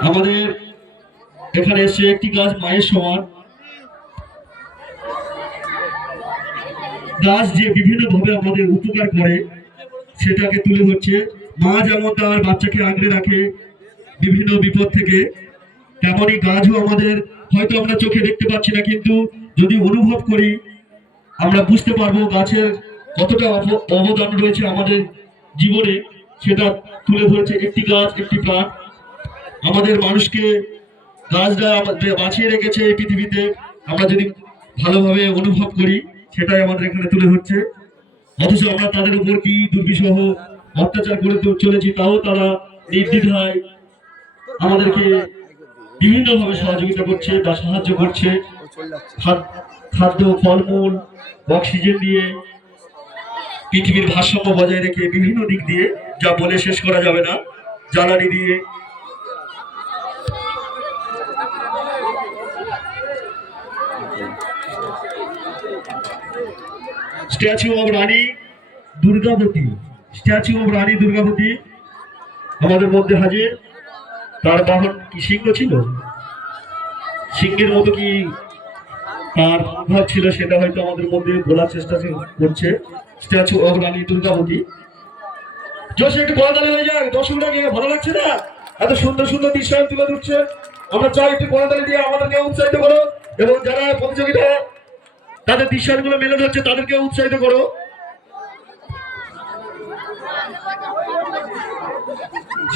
আমাদের এখানে এসে একটি গাছ মায়ের সমান। গাছ যে বিভিন্ন ভাবে আমাদের উপকার করে, সেটাকে তুলে ধরছে মা যেমন তার বাচ্চাকে আগলে রাখে বিভিন্ন বিপদ থেকে তেমনই গাছও আমাদের, হয়তো আমরা চোখে দেখতে পাচ্ছি না, কিন্তু যদি অনুভব করি, আমরা বুঝতে পারব গাছের কতটা অব- অবদান রয়েছে আমাদের জীবনে, সেটা তুলে ধরেছে একটি গাছ, একটি প্রাণ। আমাদের মানুষকে আমাদের বাঁচিয়ে রেখেছে এই পৃথিবীতে, আমরা যদি ভালোভাবে অনুভব করি, সেটাই আমাদের এখানে তুলে ধরছে। অথচ আমরা তাদের উপর কি দুর্বিষহ অত্যাচার করে চলেছি, তাও তারা নির্দ্বিধায় আমাদেরকে বিভিন্নভাবে সহযোগিতা করছে বা সাহায্য করছে। খাদ- খাদ্য, ফলমূল, অক্সিজেন দিয়ে পৃথিবীর ভারসাম্য বজায় রেখে বিভিন্ন দিক দিয়ে যা বলে শেষ করা যাবে না। জ্বালানি দিয়ে statue of Rani Durgavati statue of Rani Durgavati আমাদের মধ্যে হাজির। তার বাহন কি সিংহ ছিল? সিংহের মতো কি তার প্রভাব ছিল সেটা হয়তো আমাদের মধ্যে বলার চেষ্টা করছে। স্ট্যাচু অফ রানী দুর্গাবতী জোশে, একটু কড়াতালি হয়ে যাক দর্শকরা কি ভালো লাগছে না? এত সুন্দর সুন্দর দৃশ্যায়ন তুলে ধরছে। আমরা চাই একটু কড়াতালি দিয়ে আমাদেরকে উৎসাহিত করো। এবং যারা প্রতিযোগিতা, তাদের দৃশ্যায়নগুলো মেলে ধরছে তাদেরকে উৎসাহিত করো।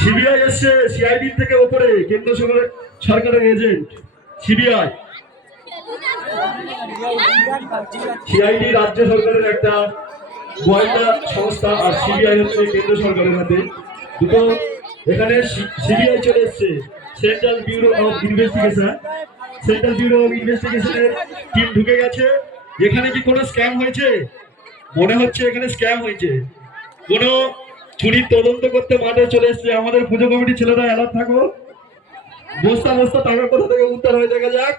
সিবিআই এসছে সিআইডি থেকে ওপরে কেন্দ্র সরকারের সরকারের এজেন্ট সিবিআই সিআইডি রাজ্য সরকারের একটা গোয়েন্দা সংস্থা, আর সিবিআই হচ্ছে কেন্দ্র সরকারের হাতে। দুটো, এখানে সিবিআই চলে এসছে central bureau of investigation central bureau of ইনভেস্টিগেশনের team ঢুকে গেছে। এখানে কি কোনো স্ক্যাম হয়েছে? মনে হচ্ছে এখানে স্ক্যাম হয়েছে। কোনো চুরির তদন্ত করতে মাঠে চলে এসছে। আমাদের পুজো কমিটির ছেলেরা অ্যালার্ট থাকো। বস্তা বস্তা টাকা কোথা থেকে উত্তর হয়ে দেখা যাক।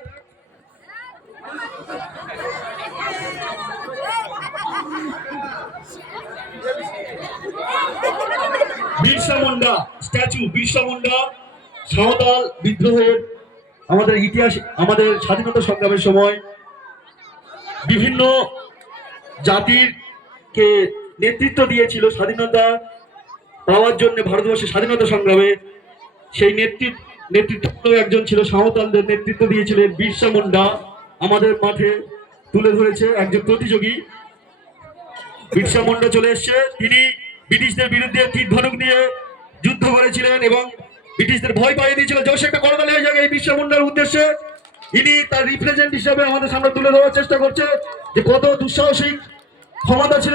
বিরসা মুন্ডা, স্ট্যাচু বিরসা মুন্ডা, সাঁওতাল বিদ্রোহের আমাদের ইতিহাস, আমাদের স্বাধীনতা সংগ্রামের সময় বিভিন্ন জাতির কে নেতৃত্ব দিয়েছিল স্বাধীনতা পাওয়ার জন্য ভারতবর্ষের স্বাধীনতা সংগ্রামে। সেই নেতৃত্ব নেতৃত্ব একজন ছিল সাঁওতালদের নেতৃত্ব দিয়েছিলেন বিরসা মুন্ডা। আমাদের মাঠে তুলে ধরেছে একজন প্রতিযোগী। বিরসা মুন্ডা চলে এসছে। তিনি ব্রিটিশদের বিরুদ্ধে তীর ধনুক নিয়ে যুদ্ধ করেছিলেন এবং ব্রিটিশদের ভয় পাইয়ে দিয়েছিল জোশ একটা করতালি হয়ে যাবে এই বিশ্বমন্ডার উদ্দেশ্যে। ইনি তার রিপ্রেজেন্ট হিসাবে আমাদের সামনে তুলে ধরার চেষ্টা করছে যে কত দুঃসাহসিক ক্ষমতা ছিল